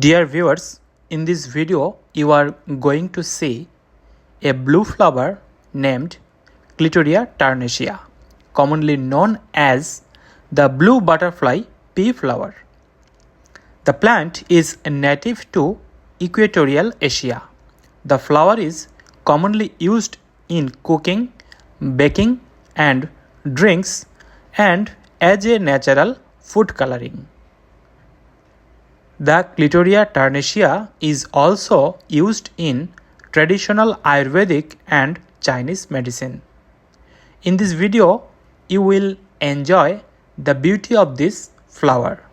Dear viewers, in this video you are going to see a blue flower named Clitoria Ternatea, commonly known as the blue butterfly pea flower. The plant is native to equatorial Asia. The flower is commonly used in cooking, baking and drinks and as a natural food coloring. The Clitoria Ternatea is also used in traditional Ayurvedic and Chinese medicine. In this video, you will enjoy the beauty of this flower.